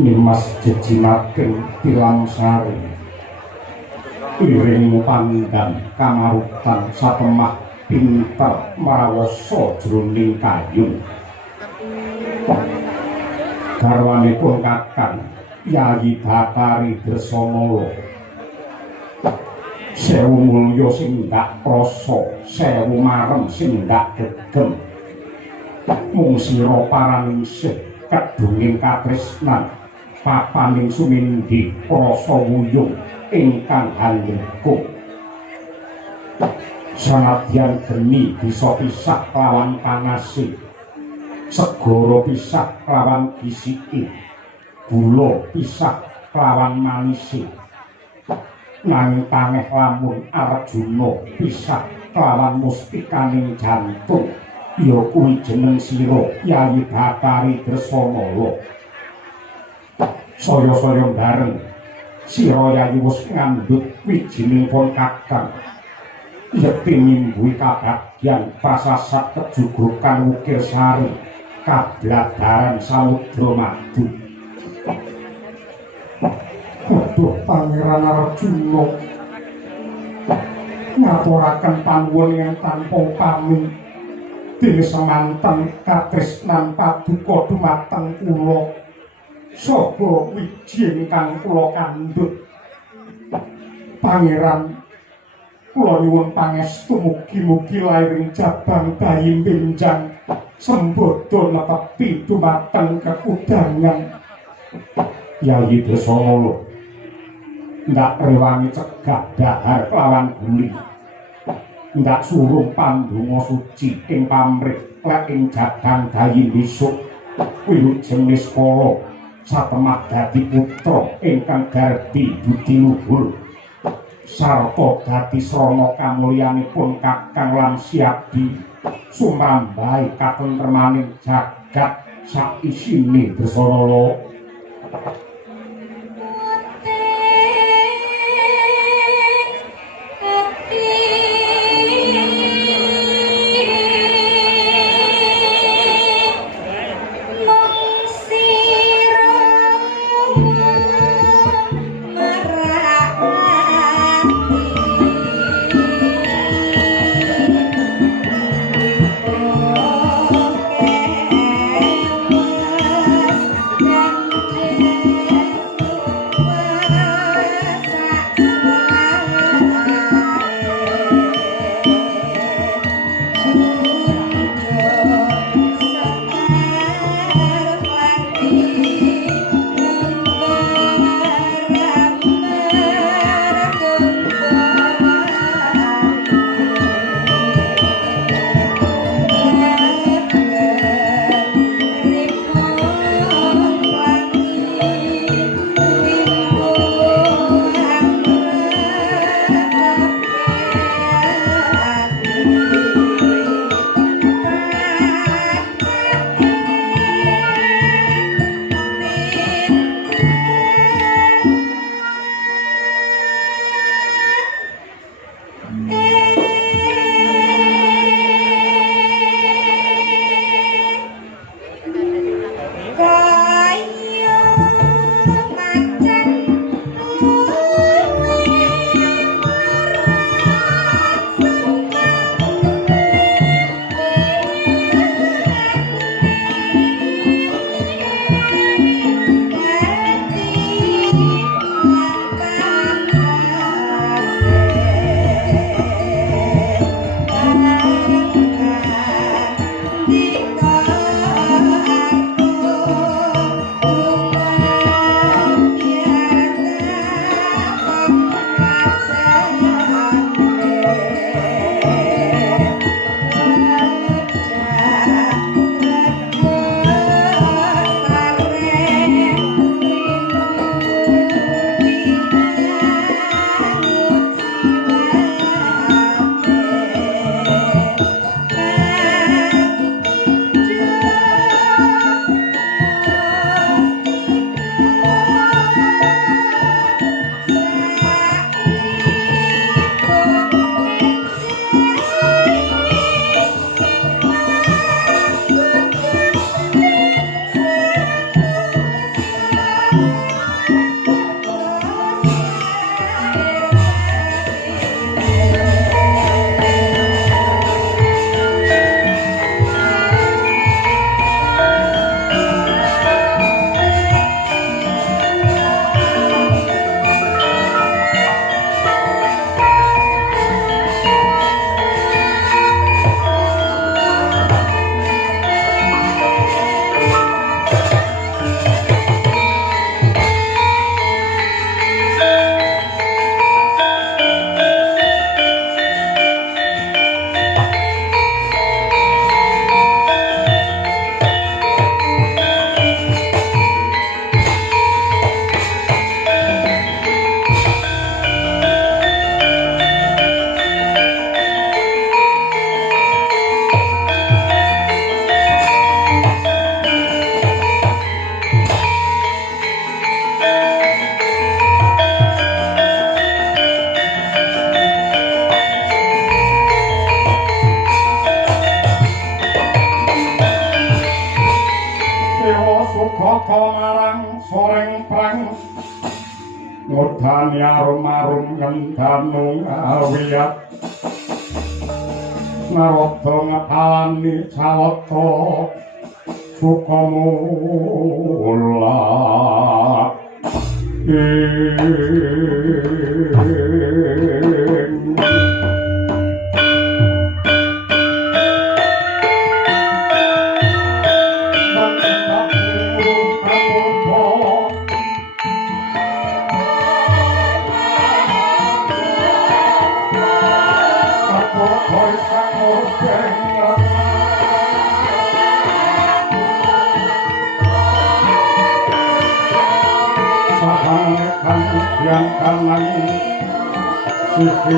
Nimas jejimaken tilam sari iring pandang kamarutan satemah pinter marawasa jroning kayung garwanipun Kakang Yayi Batari Dresamala sewu mulya sing ndak krasa sewu marem sing ndak gegem mung sira paraningsih kedunging katresnan papaning sumindhi rasa wuyung ingkang handheka sanadyan geni bisa pisah lawan panase segara pisah lawan gisike gula pisah lawan manise nanging paneh lamun Arjuna pisah lawan mustikaning jantung ya kuwi jeneng sira Yayi Batari Dresamala saya-saya bareng sira Yayi wis ngandhut wijinipun Kakang yekti mimbuhi kabagyan prasasat kejugrukan Wukir Sari kabladaran Samudra Madu. Aduh Pangeran Arjuna ngaturaken panuwun ing tanpa pamit dene semanten katresnan paduka dumateng kula saha wiji ingkang kula kandhut. Pangeran kula nyuwun pangestu mugi-mugi lairing jabang bayi benjang sembodo netepi dumateng kekudangan. Yayi Dresamala ndak rewangi cegah dahar lawan guli ndak suruh pandonga suci ing pamrih lek ing jabang bayi besok wilujeng niskala satemah dadi putra ingkang garbi budi luhur sarta dadi srana kamulyanipun Kakang lan Siadi sumrambahi katentremaning jagat saisine Dresanala. marang soreng prang ngudani arum-arum ngendanu ngawiyat narada ngepalani sawata sukamula yang kanan sisi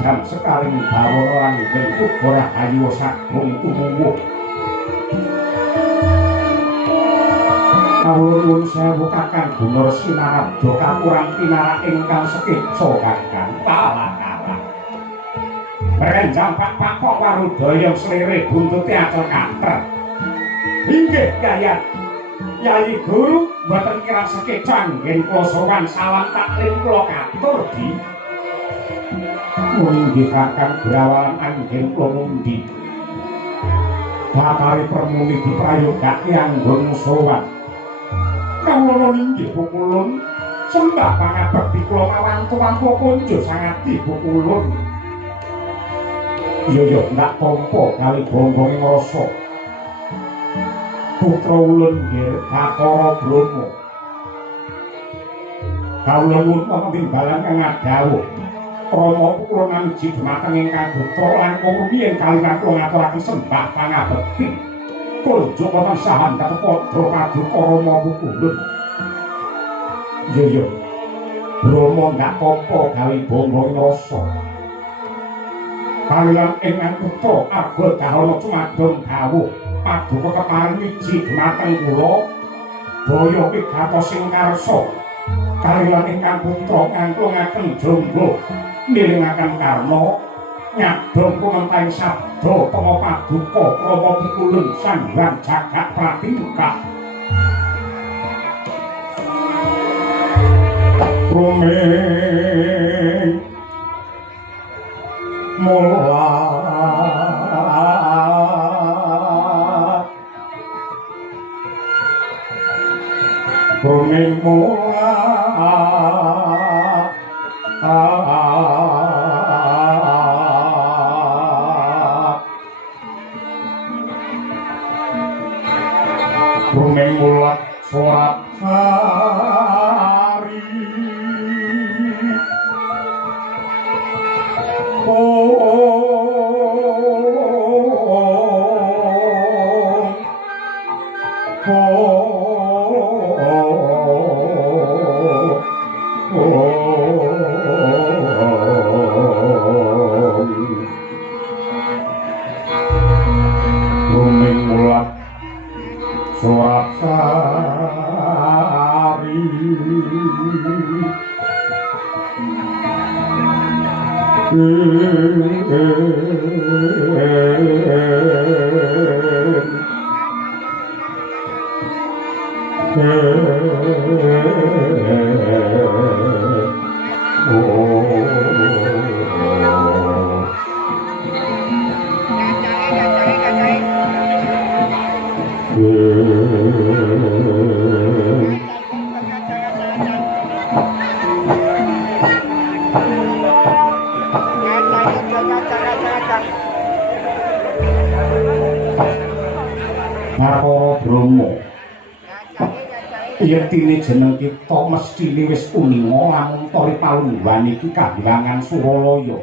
dan sekaling bawana lan bentuk ora ayu sagung tumuwuh kawulun sewu kakang Gunur Sinarabda kakurang pinarak ingkang sekecca kakang talakala berenjang pak kok warudaya slire buntuti acal kater inggih Yayat Yai Guru mboten kirang sekecca anggen kula sowan salam taklim kula katur di inggih kakang brawalan anggen kula mundi bakari permuni diprayogake anggon sowan kawula inggih pukulun sembah pangabekti kula mawantu-wantu konjo sangati pukulun iya ndak tampa kali bonggonging rasa putra ulun nggih Bathara Brahma kawula nuwun wonten timbalan kang adawuh Rama kula nganuji dumateng ingkang putra langkung rumiyin kaliyan kula ngaturaken sembah pangabekti konjo wonten sahandhap padha paduka Rama pukulun iya Brahma ndak tampa gawe bonggonging rasa kaliyan ingkang putra Arga Dahana cumadon dawuh paduka keparing wiji dumateng kula daya wigatosing karsa kaliyan ingkang putra ngangkungaken jonggo miringaken karna nyadong kumentaing sabda tama paduka Rama pukulun sanghyang jagat pratingkah rumeng mula rumeng mula rumeng mulat surat hari rumeng mulat surat hari oh Yetine jeneng kita mestine wis uninga lamun tori palungguhan iki kahilangan Suralaya.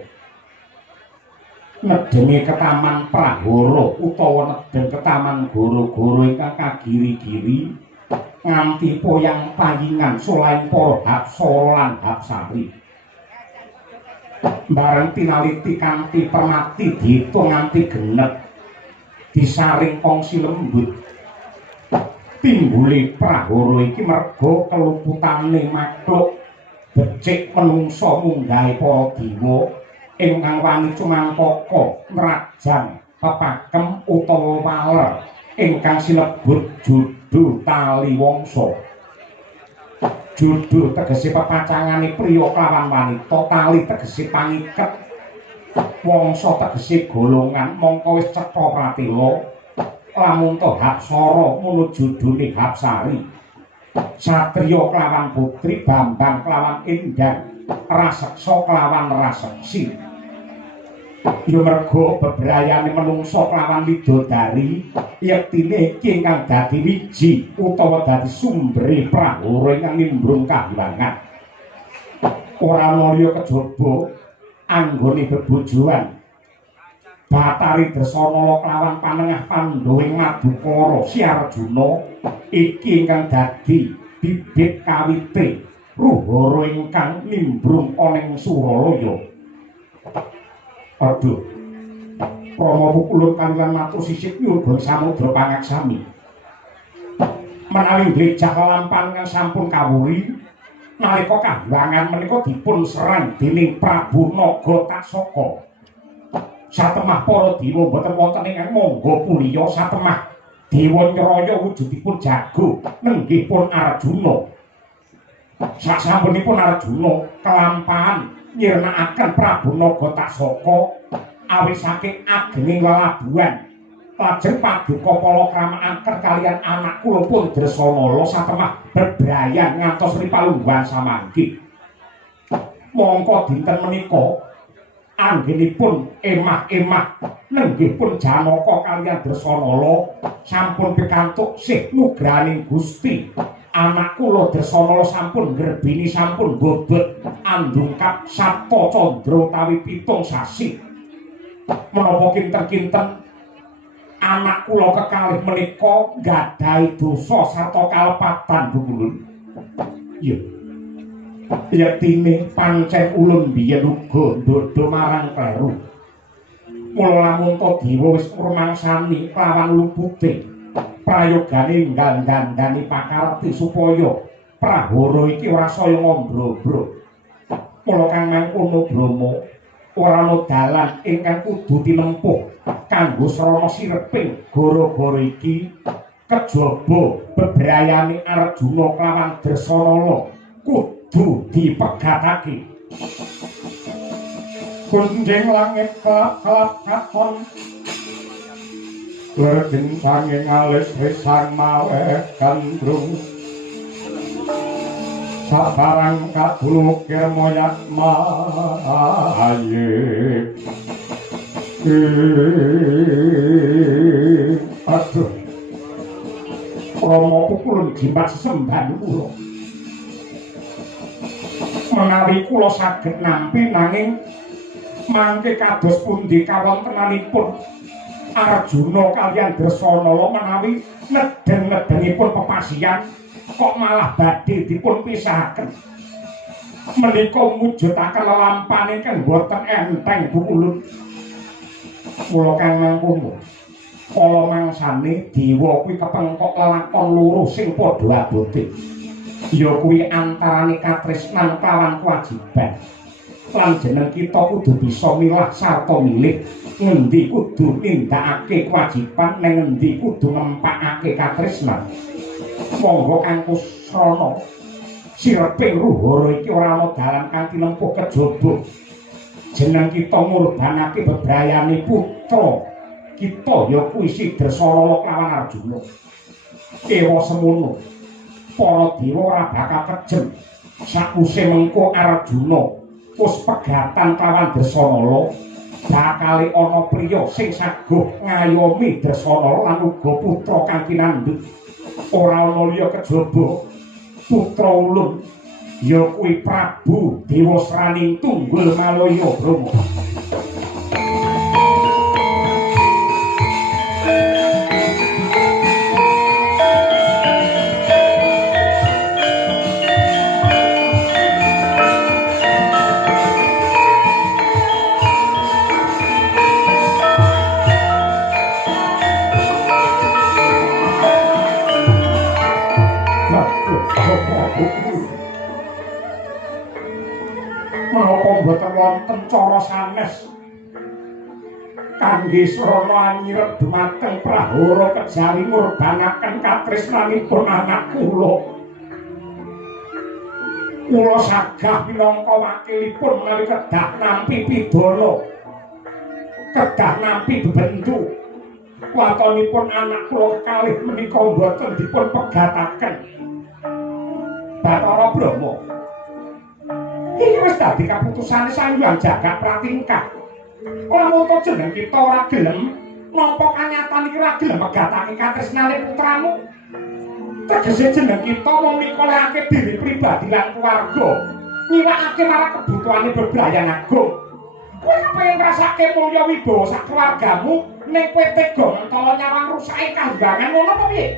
Nedenge ketaman Prahara utawa nedeng ketaman goro-goro ingkang kagiri-giri nganti poyang payingan solaing para hapsara lan hapsari. Bareng tinaliti kanthi permati diitung nganti genep disaring kongsi lembut. Timbule Prahara iki merga keluputane makhluk becik menungsa munggahe para dewa ingkang wani cumampaka nrajang pepakem utawa waler ingkang sinebut judu tali wangsa. Judu tegese pepacangane priya klawan wanita, tali tegese pangiket, wangsa tegese golongan, mongko wis cetha pratela lamun to hapsara menuju dune hapsari. Satriya klawan putri, Bambang klawan Endang, raseksa klawan raseksi. Ya merga bebrayane menungsa klawan widodari, yektine iki ingkang dadi wiji utawa dadi sumbere Prahara ingkang nimbrung kahilangan. Ora ana liya kejaba anggone bebojoan. Batari Dresana klawan panengah Pandhawa ing Madukara Si Arjuna iki ingkang dadi bibit kawite ruhara ingkang nimbrung ana ing Suralaya. Aduh, Rama Pukulun kaliyan matur sisik nyuwun samudra pangaksami. Menawi glejah lampahan kang sampun kawuri nalika kahilangan menika dipun serang dening Prabu Nagatasaka. Satemah para dewa boten wonten ingkang mangga puliya, satemah dewa Nyraya wujudipun jago nenggih pun Arjuna. Sasampunipun Arjuna kelampahan nyirnakaken Prabu Nagatasaka awisake ageng lelabuhan. Lajeng paduka palakramaken kaliyan anak kula pun Dresanala satemah bebrayan ngantos ripalungguhan samangke. Mongko dinten menika anggenipun emah-emah nenggihipun Janaka kaliyan Dresanala sampun pikantuk sih nugraning Gusti. Anak kula Dresanala sampun ngrebini sampun bobot andungkap Sabta Candra utawi 7 sasi. Menapa kinten-kinten anak kula kekalih menika gadhahi dosa sarta kalepatan Pukulun. Iya. Yektine pancen ulun biyen uga ndodho marang kleru. Mula lamun to dewa wis ngrumangsani lawan lupute prayogane nggandani pakarti supaya Prahara iki ora saya ngombro-bro. Mula kang mangkono Brama ora ana dalan ingkang kudu tinempuh kanggo srana sireping gara-gara iki kejaba bebrayane Arjuna klawan Dresanala kudu dipegatake. Kunjing langit kelap katon lergen sanging alis risang mawe gandrung sabarang kadulukir moyat maye. Aduh, Rama Pukulun jimat sesembahan kula. Menawi kula saged nampi nanging mangke kados pundi kawontenanipun Arjuna kaliyan Dresanala menawi nedeng-nedengipun pepasihan kok malah badhe dipun pisahaken. Menika mujudaken lelampahan ingkang boten enteng Pukulun. Mula kang mangkono kala mangsane dewa kuwi kepengkok lelakon loro sing padha abote. Ya kuwi antarane katresnan kelawan kewajiban. Lan jeneng kita kudu bisa milah sarta milih ngendi kudu nindakake kewajiban nang ngendi kudu ngempakake katresnan. Monggo kang kusrana sireping ruhara iki ora ana dalan kang tinempuh kejaba. Jeneng kita ngurbanake bebrayane putra kita ya kuwi si Dresanala lawan Arjuna. Ewa semono para dewa ora bakal kejem sakuse mengko Arjuna wis pegatan kawan Dresanala bakale ana priya sing saguh ngayomi Dresanala lan uga putra kang kinandhut. ora ana liya kejaba putra ulun ya kuwi Prabu Dewasraning Tunggul Malaya Brama. Menapa boten wonten cara sanes kangge srana anyirep dumateng prahara kejawi ngurbanaken katresnanipun anak kula. Kula sagah minangka wakilipun menawi kedah nampi pidana, kedah nampi bebendu. Watonipun anak kula kalih menika boten dipun pegataken. Bathara Brahma. Iki wis dadi kaputusane Sanghyang Jagat Pratingkah. Lamun to jeneng kita ora gelem, napa kanyatan iki ora gelem megatake katresnane putramu? Tegese jeneng kita mung mikolehake diri pribadi lan keluarga, nyiwakake marang kebutuhane bebrayan agung. Kowe kepengin ngrasake mulya wibawa sak keluargamu, ning kowe tega mentala nyawang rusake kahyangan ngono apa piye?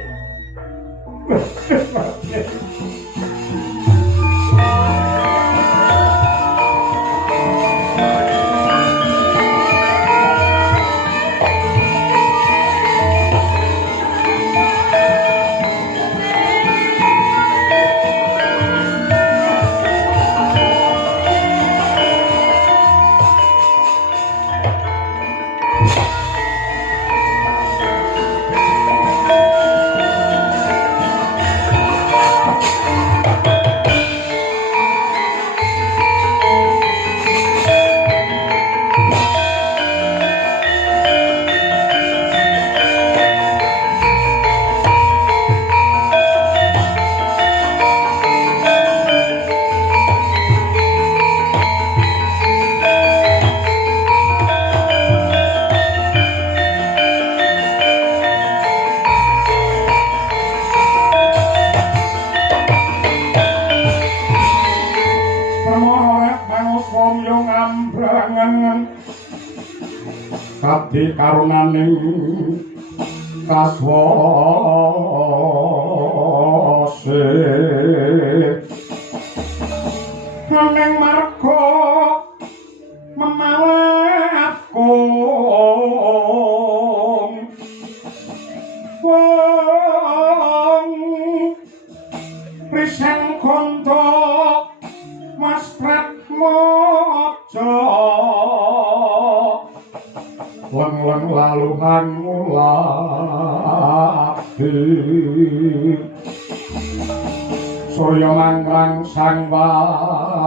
Kabeh karunaning kaswase nang marga memawakung wong prisang konto Mas Pratmojo wong laluhan mulati Surya mangkrang sang waya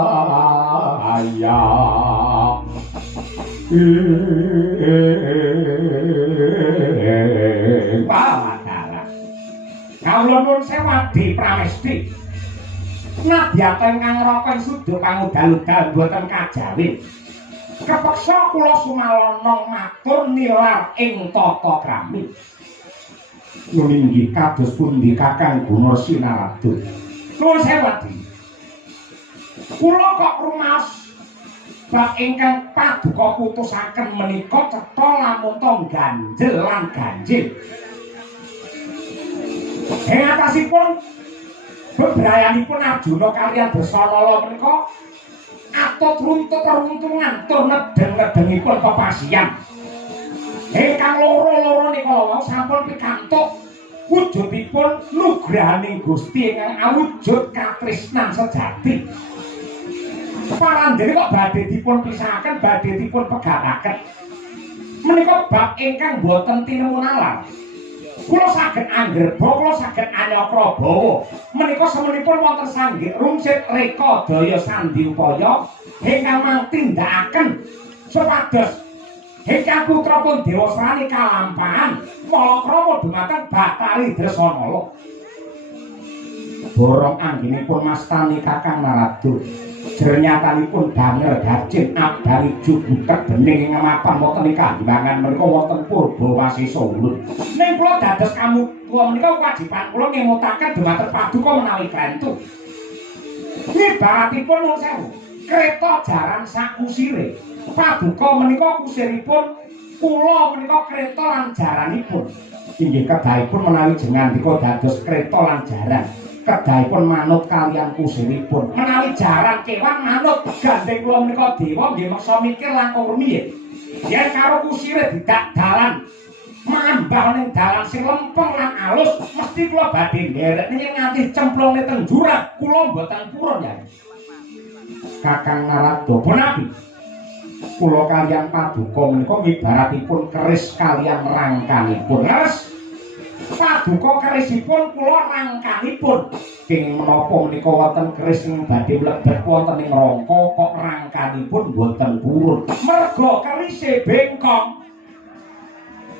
Pawadara kawula nuwun sewadi pramesti nadyaten kang raka suda pangudal-udal boten kajawin kepeksa kula sumalana matur nilar ing tata krami. Nuninggih kados pundi Kakang Gunarsina Ratu. Nuwun sewadi. Kula kok rumaos bab ingkang paduka putusaken menika cetha lamun to ganjel lan ganjil. Ing atasipun bebrayanipun Arjuna kaliyan Dasanala menika atut runtut-runtungan tur nedeng-nedengipun pepasihan. Ingkang loro-loro nika wau sampun pikantuk wujudipun nugrahaning Gusti ingkang awujud katresnan sejati. Parandene kok badhe dipun pisahaken, badhe dipun pegataken. Menika bab ingkang boten tinemu nalar. Kula saged anggerba, kula saged anyakra bawa. Menika semenipun wonten sanggih rungsit reka daya sandi upaya ingkang mangtindakaken supados ingkang putrapun Dewasrani kalampahan malakrama dumateng Bathari Dresanala. Borong anggenipun mastani Kakang Naradu. Jernyatanipun danger dajin abdari jubutek bening ing mapan wonten ing kahyangan menika wonten Purba Wasisa Ulun. Ning kula dados Kula menika kewajiban kula ngemutaken dhumateng paduka menawi klentu. Ngibaratipun nuwun sewu, kreta jaran sak kusire. Paduka menika kusiripun, kula menika kreta lan jaranipun. Inggih kedahipun menawi jenengan dika dados kreta lan jaran. Kedahipun manut kaliyan kusiripun. Menawi jaran kewan manut gandeng kula menika dewa nggih meksa mikir langkung rumiyin. Yen karo kusire didak dalan mambah ning dalan sing lempeng lan alus mesti kula badhe nderek ning nganti cemplunge teng jurang kula mboten purun ya. Kakang Narada punapi kula kaliyan paduka menika ibaratipun keris kaliyan rangkanipun. Leres paduka kerisipun kula rangkanipun. Kenging menapa menika wonten keris sing badhe mlebet wonten ing rangka kok rangkanipun mboten purun. Merga kerise bengkong.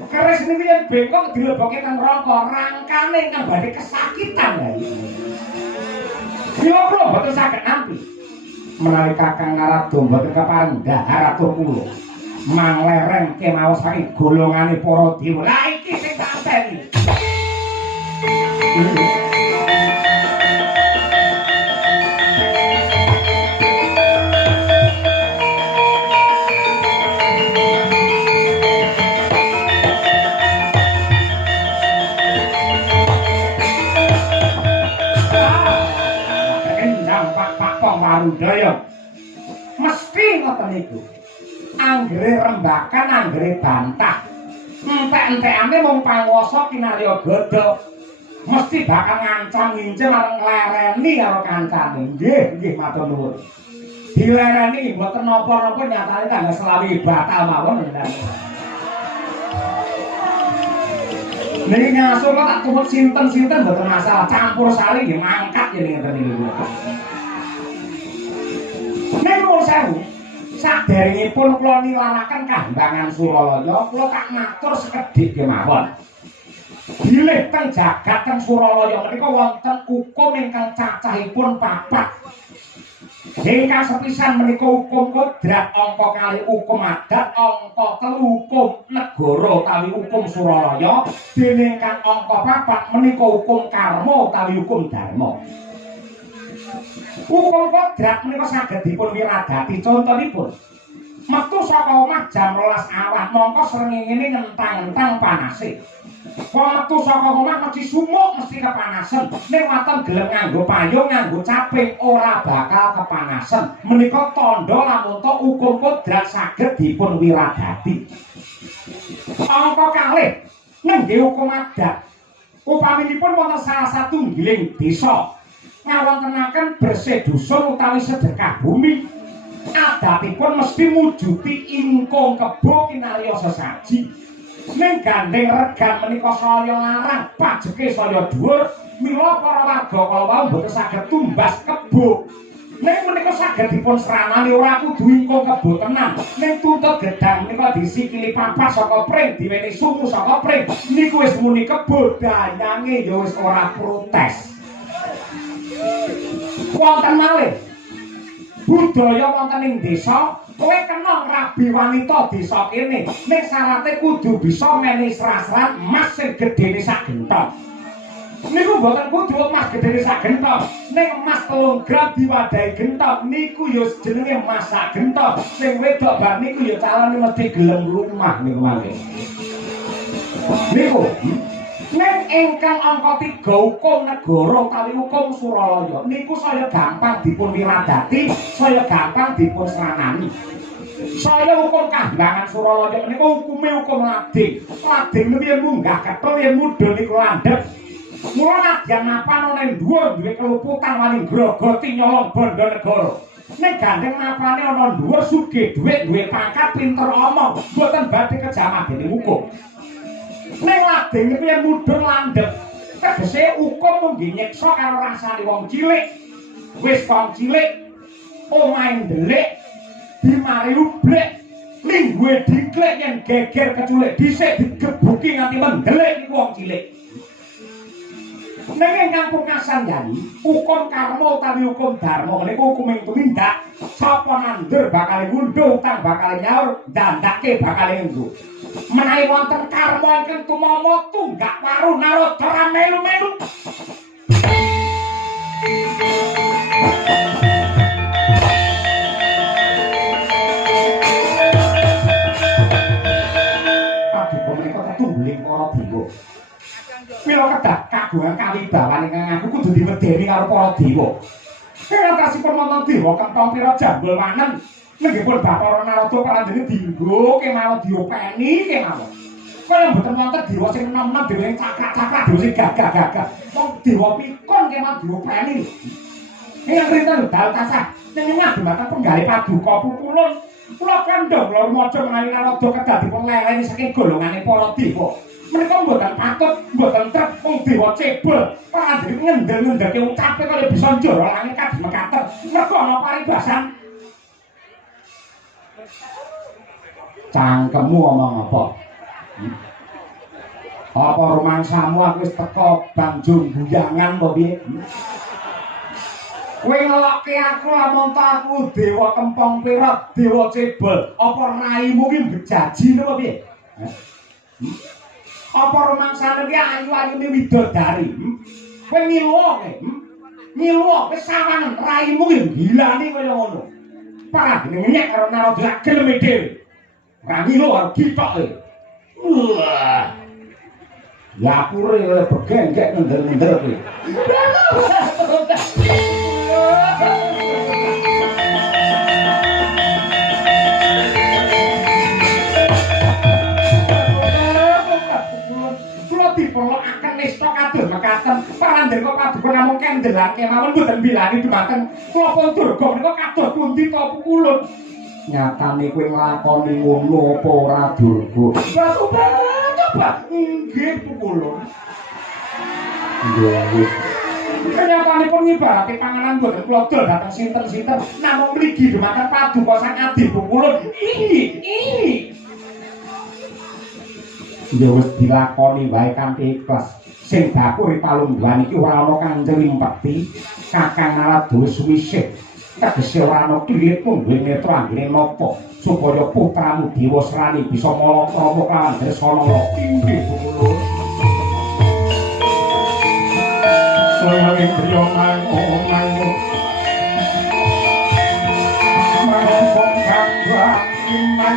Keris niki yen bengkong dilebokke teng rangka, rangkane ingkang badhe kesakitan ya. Kula mboten saged nampi. Menawi Kakang Narada mboten kepareng dhahar atur kula. Manglereng kemaos saking golongane para dewa. Lah iki sing tak ateni. Marundaya mesti ngoten niku. Anggere rembakan, anggere bantah. Entek-entekane mung panguwasa kinarya godha. Mesti bakal ngancam ngincim areng nglereni karo kancane. Nggih matur nuwun. Dilereni mboten napa-napa nyatane tanggal selawi batal mawon. Niki ngasuh kok tak tuwet sinten-sinten mboten masalah, campur sari nggih mangkat yen ngeten niku. Nek nuwun sewu, saderengipun kula nilaraken kahembangan Suralaya, kula tak matur sekedhik kemawon. Bilih teng jagat teng Suralaya menika wonten hukum ingkang cacahipun 4. Ingkang sepisan menika hukum kodrat angka kali hukum adat, angka 3 hukum negara utawi hukum Suralaya, dene ingkang angka 4 menika hukum karma utawi hukum dharma. Hukum kodrat menika saged dipun wiradati contonipun. Metu saka omah jam 12 awah mongko srengenge ngentang-entang panase. Kok metu saka omah mesti sumuk mesti kepanasan. Ning waton gelem nganggo payung nganggo caping ora bakal kepanasan. Menika tandha lamun to hukum kodrat saged dipun wiradati. Angka kalih nggih hukum adat. Upaminipun wonten salah satunggiling desa ngawontenaken bersih dusun utawi sedekah bumi, adatipun mesti mujuti ingkung kebo kinarya sesaji. Ning gandeng regan menika saya larang, pajeke saya dhuwur, mila para warga kala wau boten saged tumbas kebo. Ning menika saged dipun sranani ora kudu ingkung kebo tenan. Ning tuntut gedang menika disikili papas saka pring, diweni sumu saka pring. Niku wis muni kebo, dayange ya wis ora protes. Wonten malih budaya wonten ing desa, kowe kena ngrabi wanita desa kene. Ning syarate kudu bisa menehi sras-sras emas sing gedene sak genthong. Niku mboten kudu emas gedene sak genthong. Ning emas 3 gram diwadahi genthong niku ya jenenge emas sak genthong. Sing wedok bar niku ya calone mesti gelem rumah niku mangke. Niku ning ingkang angka 3 hukum negara utawi hukum Suralaya niku saya gampang dipun wiradati, saya gampang dipun sranani. Saya hukum kahembangan Suralaya menika hukume hukum lading. Lading niku yen munggah kethel yen mudhun niku landhep. Mula nadyan napan ana ing dhuwur duwe keluputan wani grogoti nyolong bondo negara. Nek gandeng napane ana dhuwur sugih dhuwit duwe pangkat pinter omong, mboten badhe kejamah dening hukum. Ning lading niku yen mudhun landhep, tegese hukum mung nyiksa karo rasane wong cilik. Wis wong cilik omahe ndelik dimari ublek, lingguhe diklek yen geger keculik dhisik digebuki nganti mendelik niku wong cilik. Ning ingkang pungkasan yani, hukum karma utawi hukum dharma menika hukum ing tumindak sapa nandur bakal ngundhuh utang bakal nyaur dandake bakal ngundhuh. Menawi wonten karma ingkang tumama tunggak waru narada melu-melu. Paduka menika tetunggiling para dewa. Mila kedah kagungan kawibawan ingkang aku kudu diwedeni karo para dewa. Keratasipun wonten dewa kentong pira jambul wanen nenggipun Bathara Narada paranjene dienggo kemawon diopeni kemawon. Kaya mboten wonten dewa sing enom-enom dewa sing cakak-cakak dewa sing gagah-gagah. Wong dewa pikun kemawon diopeni. Ingkang rinten dal tasah nyenengan dumateng penggalih paduka pukulun. Kula kandhang kula rumaja menawi Narada kedah dipun leleni saking golongane para dewa. Menika mboten patut, mboten trep wong dewa cebul. Paranjene ngendel-ngendelke ucape kaya bisa njara langit kadhe mekaten. Mergo ana paribasan. Cangkemmu omong apa? Apa rumangsamu aku wis teko Banjung Buyangan apa piye? Kowe ngelokke aku lamun aku dewa kempong pira, dewa cebul, apa raimu ki bejaji napa piye? Apa rumangsane ki ayu-ayune widodari? Kowe ngiluke? Ngiluke wis sawangen raimu ki gilani kaya ngono. Parane nyek karo Narada gelem dhewe. Ora ngilu karo kitoke. Wah. Ya pure oleh begengek ngendel-ngendel kuwi. Diperlokaken nista kados mekaten parandene kok paduka namung kendelan kemawon mboten bilani dumateng kula pun durga menika kados pundi ta pukulun nyatane kowe nglakoni ngono apa ora durga coba nggih pukulun nggih wis kenyatanipun ngibarake panganan mboten kula dol dhateng sinten-sinten namung mligi dumateng paduka sang adi pukulun ini ya wis dilakoni wae kanthi ikhlas. Sing dapur palungguhan iki ora ana kang njerimpeti, Kakang Narada wis suwisih. Tegese ora ana klirit mung duwe netra anggene napa supaya putramu Dewa Srani bisa malakrama kelawan Dresana inggih Pungulun. Selawe priya mangung mangung kang iman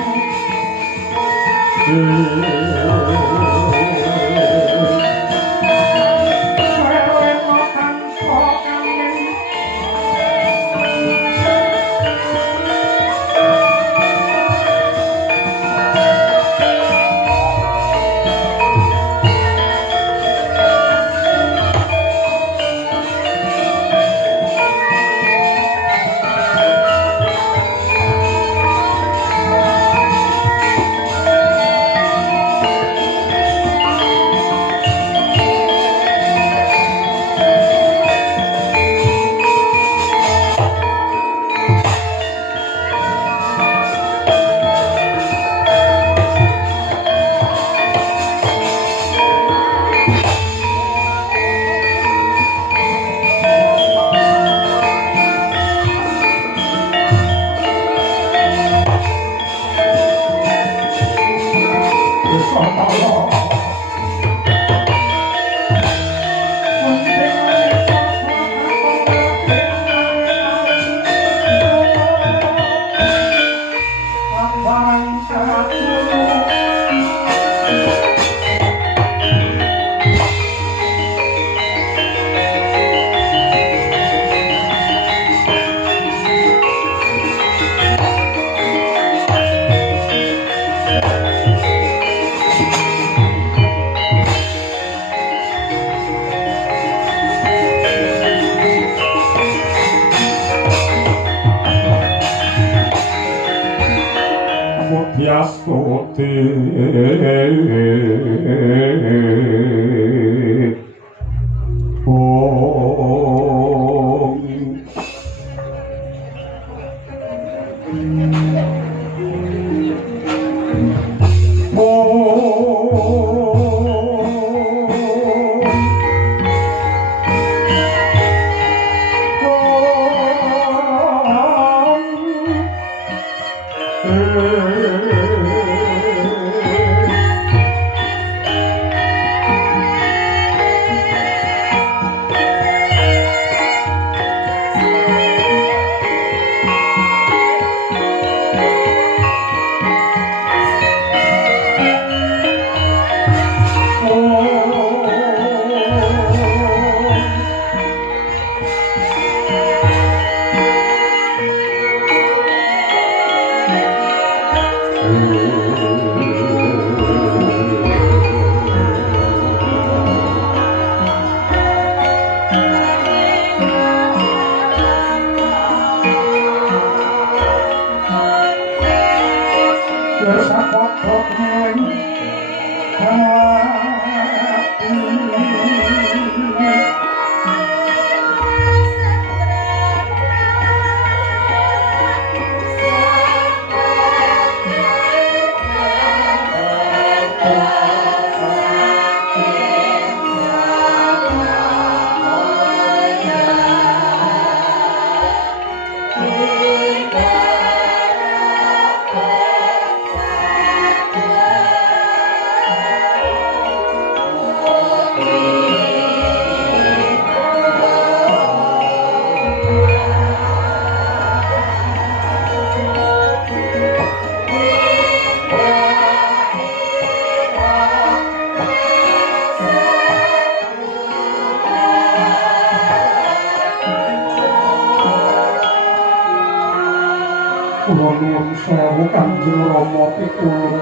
Nuwun sewu Kanjeng Rama pitulung.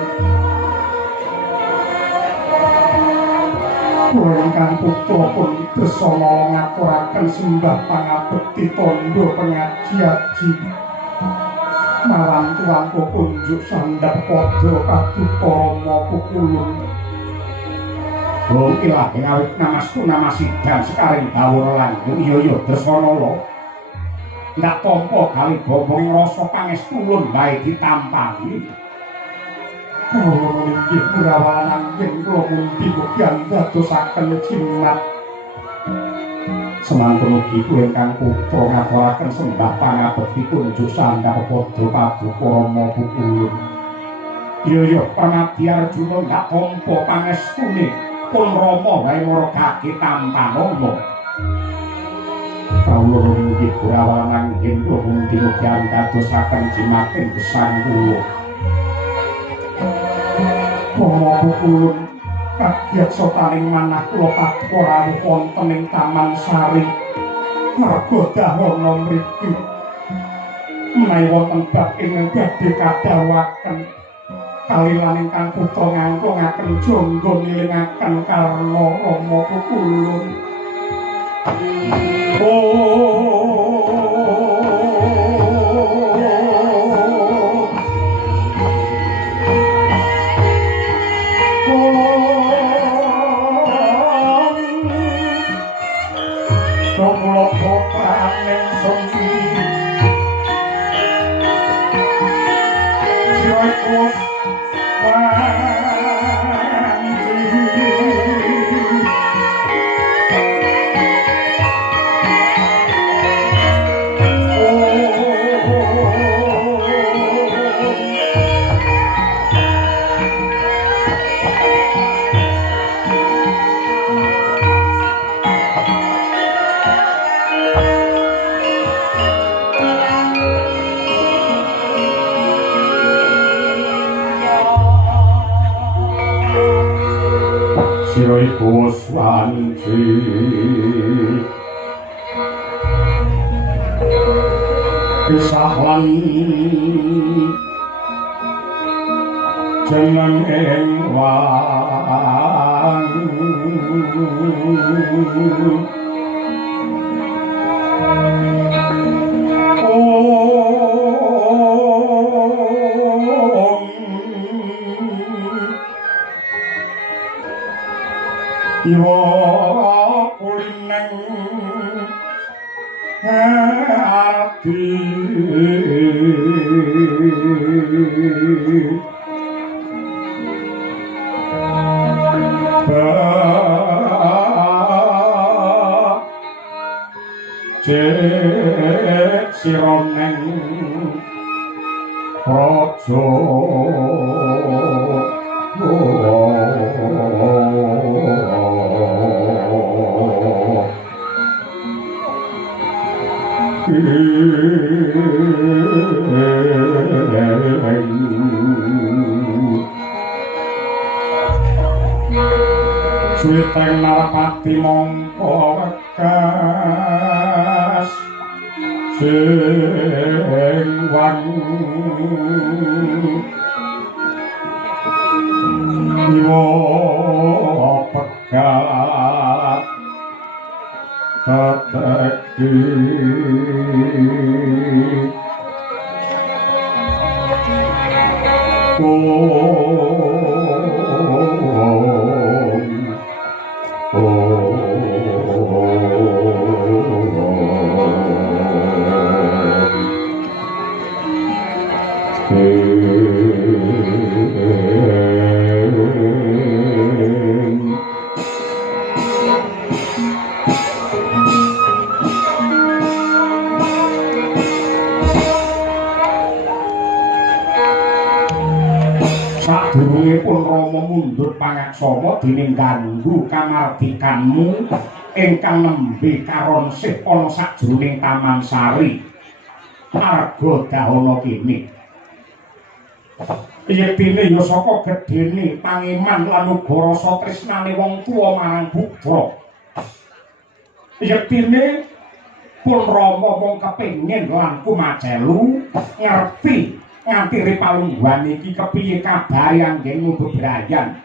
Kula ingkang putra pun desana ngaturaken simbah pangabekti tandha pengaji-aji. Marang tuan kunjuk sandhap padha kaduka Rama pukulung. Oh ilah ngawit namastu namasidan sekaring bawur langgeng iya Dresanala. Ndak tampa kali bombong rasa pangestulun bae ditampangi. Kula inggih Purawalan yen kula mundi mugian dadosaken jimat. Semantun ugi kula ingkang putra ngaturaken sembah pangabekti kunjuk sandhap padha paduka Rama pukulun. Iya Panadi Arjuna ndak tampa pangestune pun Rama wae margake tampanama. Kawula inggih Purawalan yen kula mundi mugian dadosaken jimating gesang kula. Rama pukulun kagiat sotaning manah kula paduka rawuh wonten ing Taman Sari. Marga dahana mriki menawi wonten bab ingkang badhe kadhawaken kalilan ingkang putra ngangkungaken jangga nilingaken karna Rama pukulun. Sira iku wanci kisah lan jeneng ing wang Iwa kulineng arti cek sironeng rojo Suwiteng Narpati mongko wekas sing wangi iwo pekat teteki Sadurungipun Rama mundhut pangaksama dening ganggu kamardikanmu ingkang nembe karonsih ana sajroning Taman Sari Argadahana kene. Yektine ya saka gedhene pangeman lan uga rasa tresnane wong tuwa marang putra. Yektine pun Rama mung kepengin lan kumajelu ngerti nganti ripalungguhan iki kepiye kabare anggengmu bebrayan.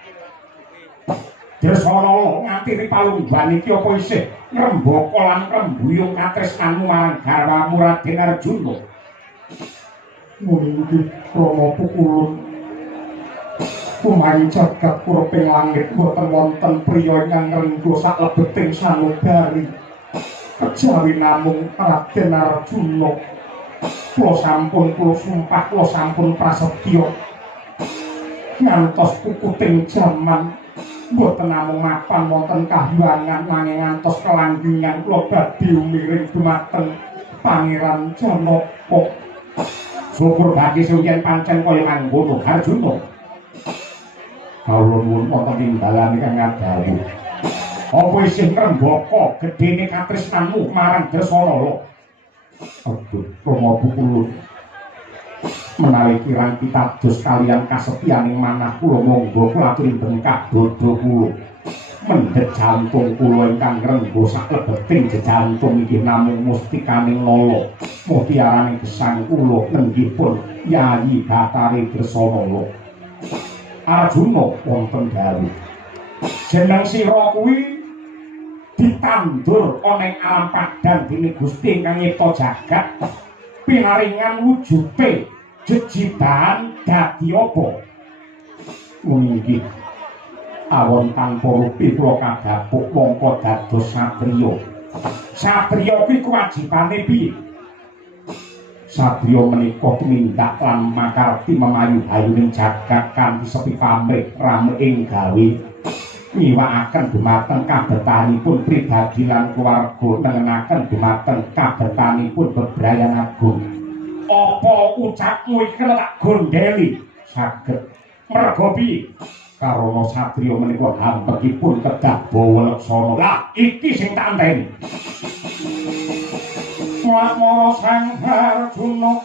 Dresana nganti ripalungguhan iki apa isih ngrembaka lan ngrembuyung katresnanmu marang garwamu Raden Arjuna. Mungkin Rama Pukulun kumawi jagat kurping langit boten wonten priya ingkang ngrengga saklebeting sanubari kejawi namung Raden Arjuna. Kula sampun kula sumpah kula sampun prasetya ngantos pukuting jaman boten namung mapan wonten kahyangan nanging ngantos kelanggingan kula badhe umiring dumateng Pangeran Janaka. Syukur bagi suyen pancen kaya mangkono Arjuna. Kawula nuwun wonten ing dalan ingkang ngadawu. Apa isih ngrembaka gedhene katresnanmu marang Dresana? Aduh, Rama Pukulun. Menawi kirang pitados kaliyan kasetyaning manah kula monggo kula aturi bengkak dodo kula. Mendhet jantung kula ingkang ngrengga saklebeting jejantung inggih namung mustikaning nala. Mutiaraning gesang kula nenggipun Yayi Bathari Dresana. Arjuna wonten dawuh. Jeneng sira kuwi ditandur ana ing alam padang dening Gusti ingkang nyipta jagat. Pinaringan wujute jejibahan dadi apa? Nggih. Awon tanpa rupi kula kadhapuk mongko dados satriya. Satriya kuwi kewajibane piye? Satriya menika tumindak lan makarti memayu hayuning jagat kanthi sepi pamrih rameing gawe niwakaken dumateng kabetanipun pribadi lan keluarga nengenaken dumateng kabetanipun bebrayan agung. Apa ucapmu iki tak gondeli saged merga piye? Karana satriya menika hampekipun kedah bawa leksana. Lah iki sing tak anteni. Swamara Sang Arjuna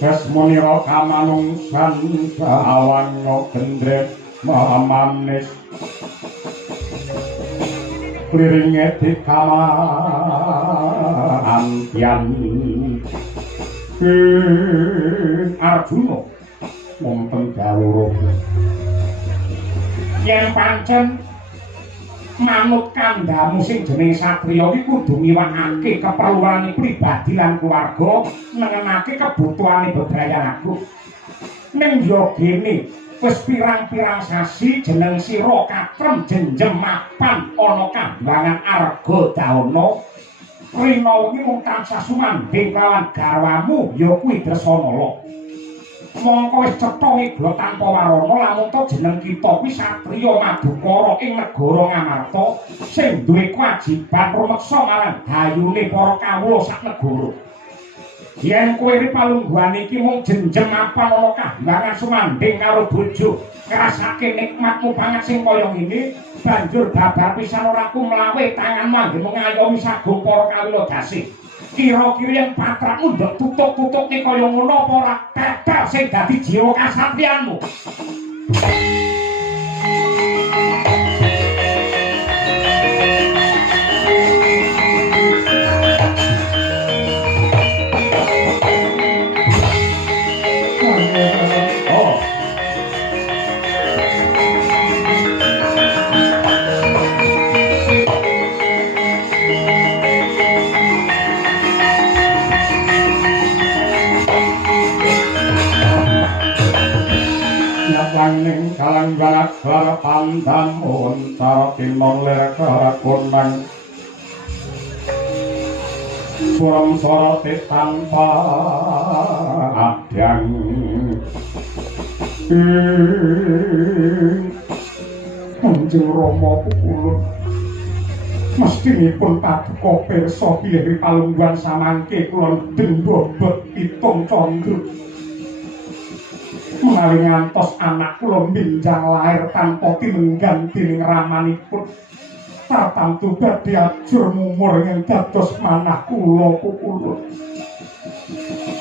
Dasmunira kamanungsan sawanya gendret manis kliringe dikamantian Arjuna wonten gawuh yen pancen manut kandhamu sing jeneng satriya iki kudu miwakake keperluane pribadi lan keluarga nengenake kebutuhane bebrayan agung. Ning yo gene wis pirang-pirang sasi jeneng sira katrem jenjem mapan ana Kambangan Argadahana. Rina iki mung tansah sumandhing kelawan garwamu ya kuwi Dresana. Mongko wis cetha ngeglo tanpa warana lamun to jeneng kita kuwi satriya madukara ing negara Ngamarta sing duwe kewajiban rumeksa marang hayune para kawula sak negara. Yen kowe ripalungguhan iki mung jenjem mapan ana Kambangan sumandhing karo bojo ngrasake nikmatmu banget sing kaya ngene banjur babar pisan ora kumlawe tanganmu anggene ngayomi sagung para kawula dasih. Kira-kira yang patrakmu ndek tutuk-tutuk nih kaya ngono apa ora tetel sing dadi jiwa kasatriyanmu. salang banak lara pandam untar timong ler konang suram soroti tanpa adang Kanjeng Rama pukulun mestinipun paduka pirsa bilih palungguhan samangke kula dendobot pitung candra menawi ngantos anak kula minjang lair tanpa tinenggan dening ramanipun tartamtu badhe ajur mumur ing dados manah kula pukulun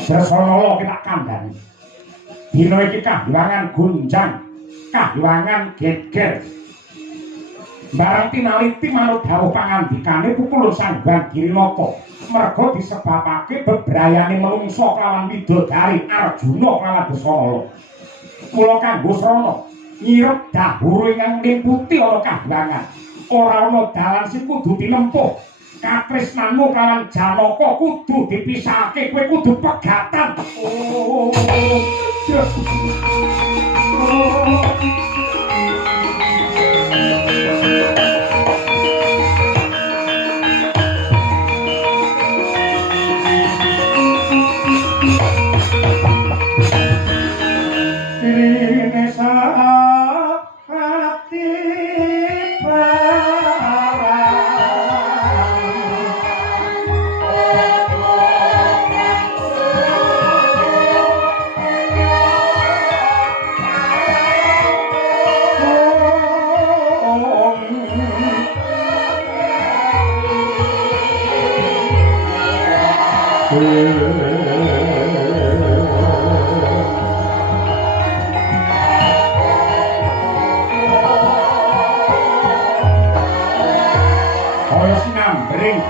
Jasanala kita kandhani dina iki kahyangan gunjang kahyangan geger barang tinaliti manut dawuh pangandikane pukulun Sanghyang Girinata merga disebabake bebrayane menungsa kalawan widodari Arjuna kalawan Dasanala mula kanggo srana nyirep dahuru ingkang ngliputi ana kahyangan ora ana dalan sing kudu tinempuh katresnanmu kalawan Janaka kudu dipisahake kowe kudu pegatan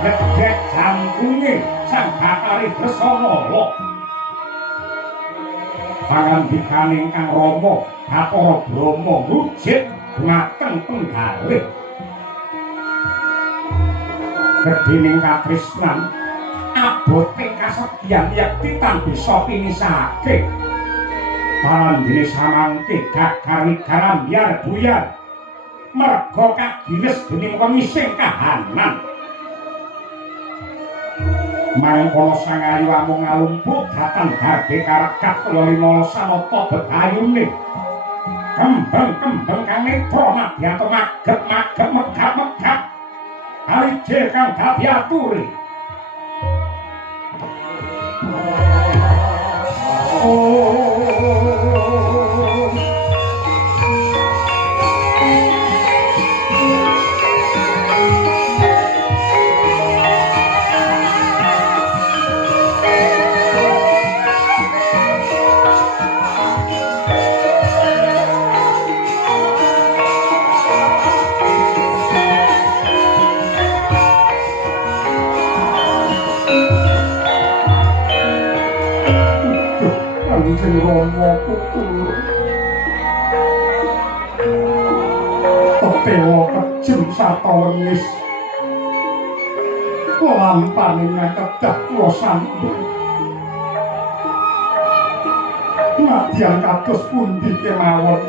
gedhek jantunge sang Bathari Dasanala pangandikane ingkang Rama Bathara Brahma wujud dhumateng penggalih gedhening katresnan aboting kasedhiyan yakti tan bisa pinisahake pandene samangke gagari garambyar buyar merga kagines dening wengi sing kahanan mangkono sang ayu amung ngalumpuh dhateng garde karekat lelina sanata bebayune kembang-kembang kang netra nadyanto maget-maget megap-megap alijir kang dadi ature Kanjeng Rama pukulun tetewa kejem satawengis lampane kedah kula sambung nadyan kados pundi kemawon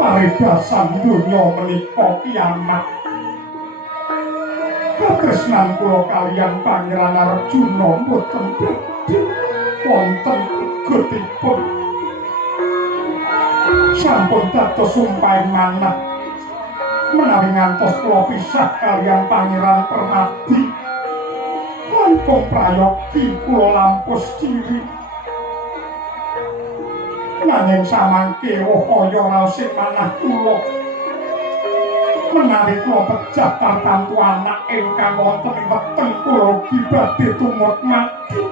paribasan donya menika kiamat katresnan kula kaliyan Pangeran Arjuna mboten bedhe wonten getipun sampun dados sumpahe manah menawi ngantos kula pisah kaliyan Pangeran Permati langkung prayogi kula lampus ciri nanging samangke kaya raosing manah kula menawi kula pejah tartamtu anak ingkang wonten ing weteng kula badhe tumut mati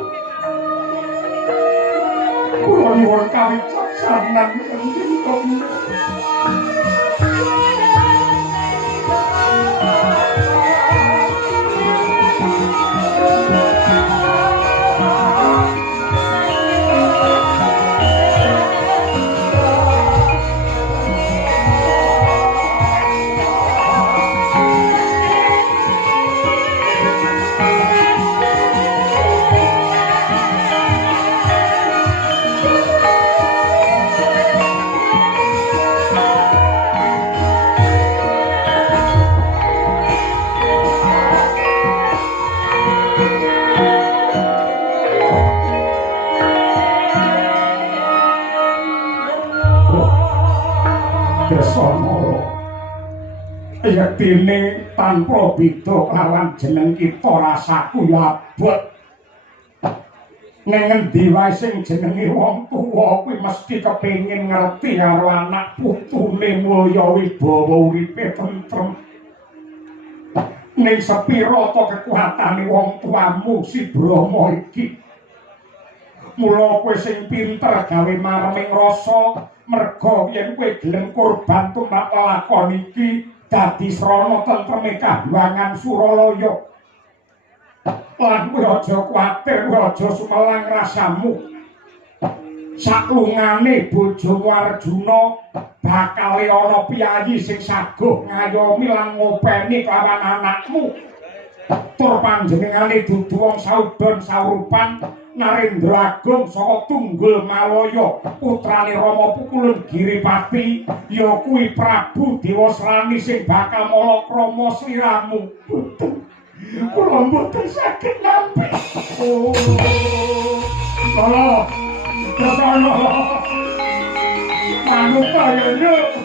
kula nyuwun kawicaksanan Kanjeng Rama Yektine tanpa beda lawan jeneng kita rasaku ya abot. Ning ngendi wae sing jenenge wong tuwa kuwi mesti kepengin ngerti karo anak putune mulya wibawa uripe tentrem. Ning sepira ta kekuatane wong tuamu si Brahma iki. Mula kowe sing pinter gawe mareming rasa merga yen kowe gelem kurban tumrap lakon iki dadi srana tentreme kahyangan Suralaya. Lan kowe aja kuwatir, aja sumelang rasamu. Saklungane bojomu Arjuna bakal ana piyayi sing saguh ngayomi lan ngopeni kelawan anakmu. Tur panjenengane dudu wong saudon saurupan Narendra Agung saka Tunggul Malaya, putrane Rama Pukulun Giripati, ya kuwi Prabu Dewasrani sing bakal malakrama sliramu. Kula mboten saged nampi. Oh. Halo. Dasana. Manut kaya nyuk.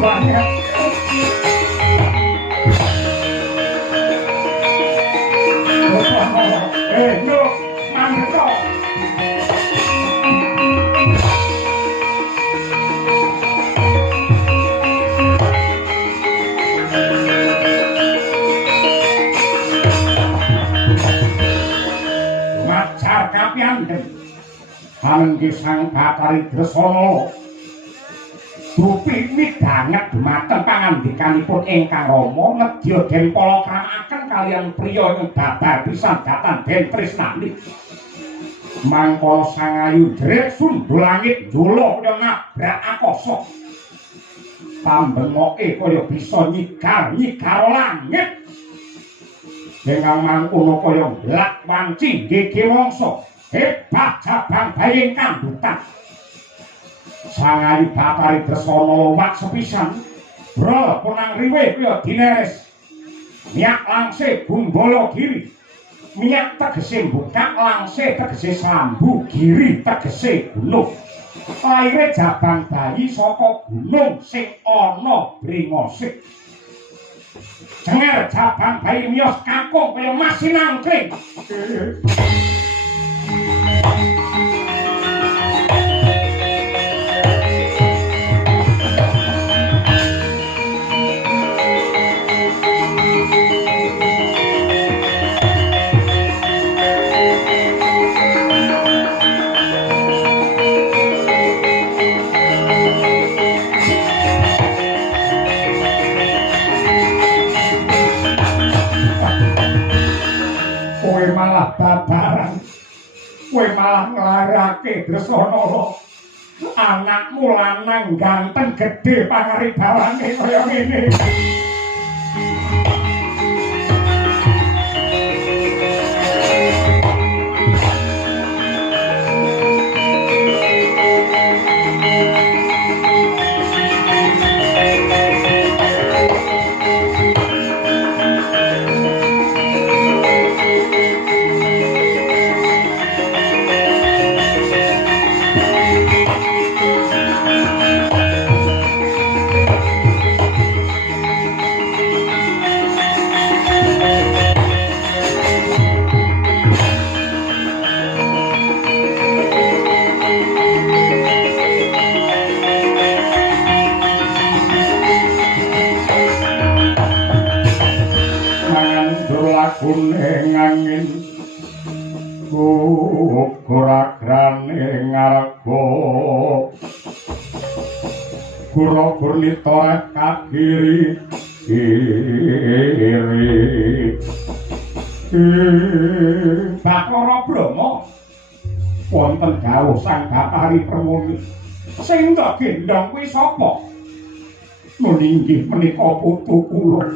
Banyak. Nyuk, manut. Hanengge Sang Batari Dresana dupi midhanget dumateng pangandikanipun ingkang Rama nedya den palakramaken kaliyan priya ing babar pisan datan den tresnani. Mangkala sang ayu drek sundul langit njula kaya nabrak akasa. Pambengoke kaya bisa nyigar langit. Dengan mangkono kaya blak wanci gege mangsa. Hebat Jabang Bayi Kandutan. Sang ayu Batari Dresana lowak sepisan. Bro punang riwe kaya dineres. Miyak langse Gumbala Giri. Miyak tegese mbukak langse tegese Sambu Giri tegese gunung. Laire Jabang Bayi saka gunung sing ana bringosik. Cenger Jabang Bayi miyos kakung kaya masinangkring. Kowe malah babaran. Kowe malah nglarake Dresana. Anakmu lanang ganteng gedhe pangaribawane kaya ngene. Kuning angin kuragrane ngarga kura gurnita kagiri kiri Bathara Brahma wonten dawuh Sang Batari Permuni sing tak gendong kuwi sapa meninggih menika putu kula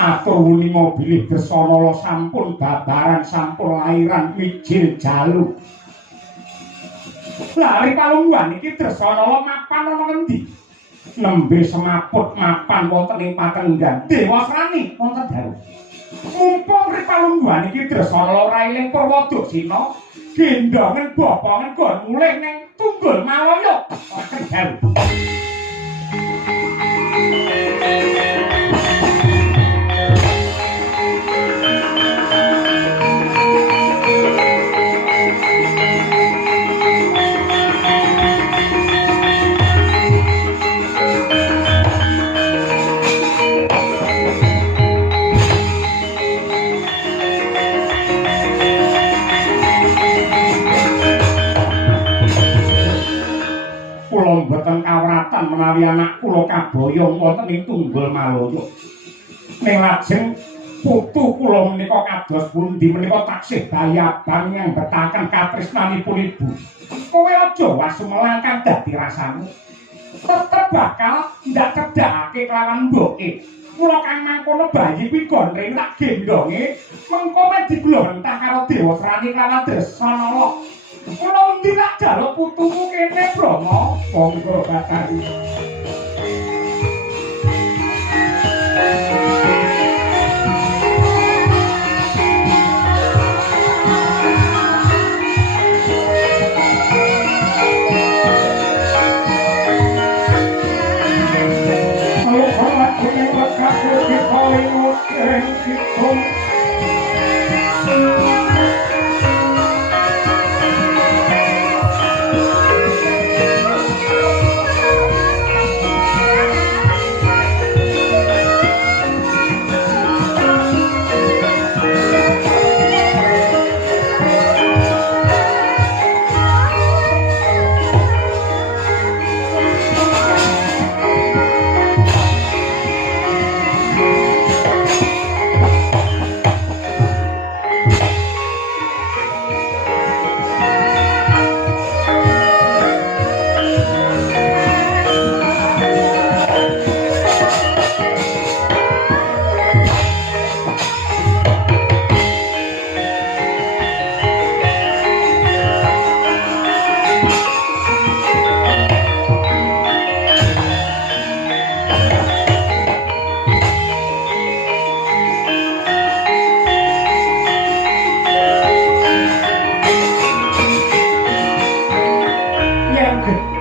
atur wuninga bilih Dresana sampun babaran sampun lairan mijil jalu. Lari palungguhan iki Dresana mapan ana ngendi? Nembe semaput mapan wonten ing Patenggan. Dewasrani wonten dawuh. Mumpung ripalungguhan iki Dresana ora eling Purwadasina, gendongen bopongen gon mulih ning Tunggul Malaya. Kendal. Kula mboten kawratan menawi anak kula kaboyong wonten ing Tunggul Malaya. Ning lajeng putu kula menika kados pundi menika taksih bayabang yang betaken katresnanipun ibu. Kowe aja wasumelangkang dadi rasamu. Tetep bakal ndak cedhakake kelawan mboke. Mula kang mangkono bayi kuwi gondreng tak gendonge, mengko men diglontah karo Dewa Srani kelawan Dresana. Kula endi tak jaluk putumu kene, Brama? Monggo Bathari.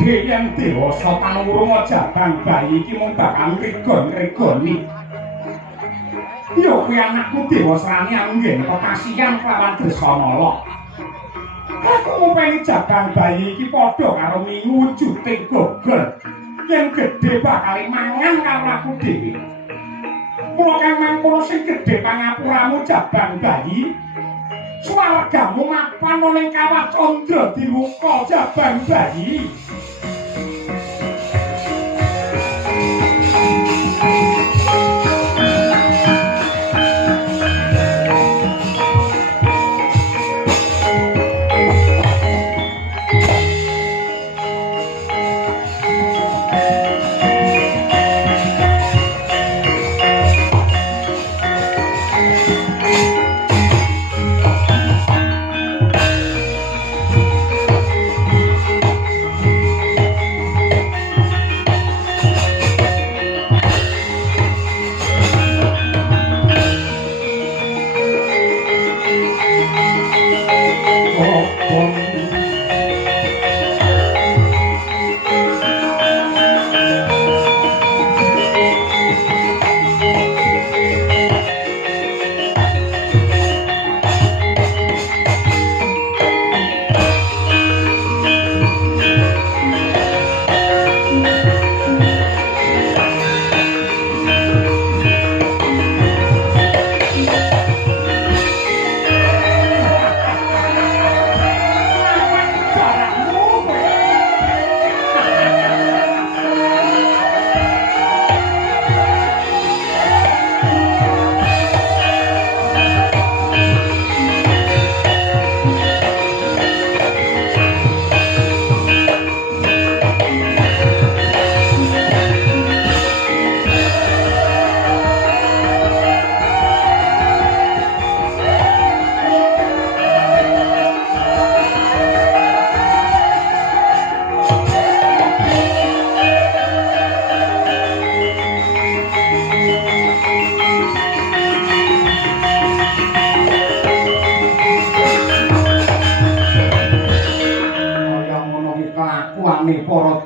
Yang dewasa panurunga jabang bayi iki mung bakal rigon-rigoni. Yo kuwi anakku Dewa Srani anggen kok kasihan kelawan Dresanala. Aku ngopeni jabang bayi iki padha karo mingu wujute gogol. Yen gedhe bakal mangan karo aku dhewe. Mula kang mangkono sing gedhe pangapuramu jabang bayi. Swargamu mapan ning kawah Candra dimuka jabang bayi. pengakuane para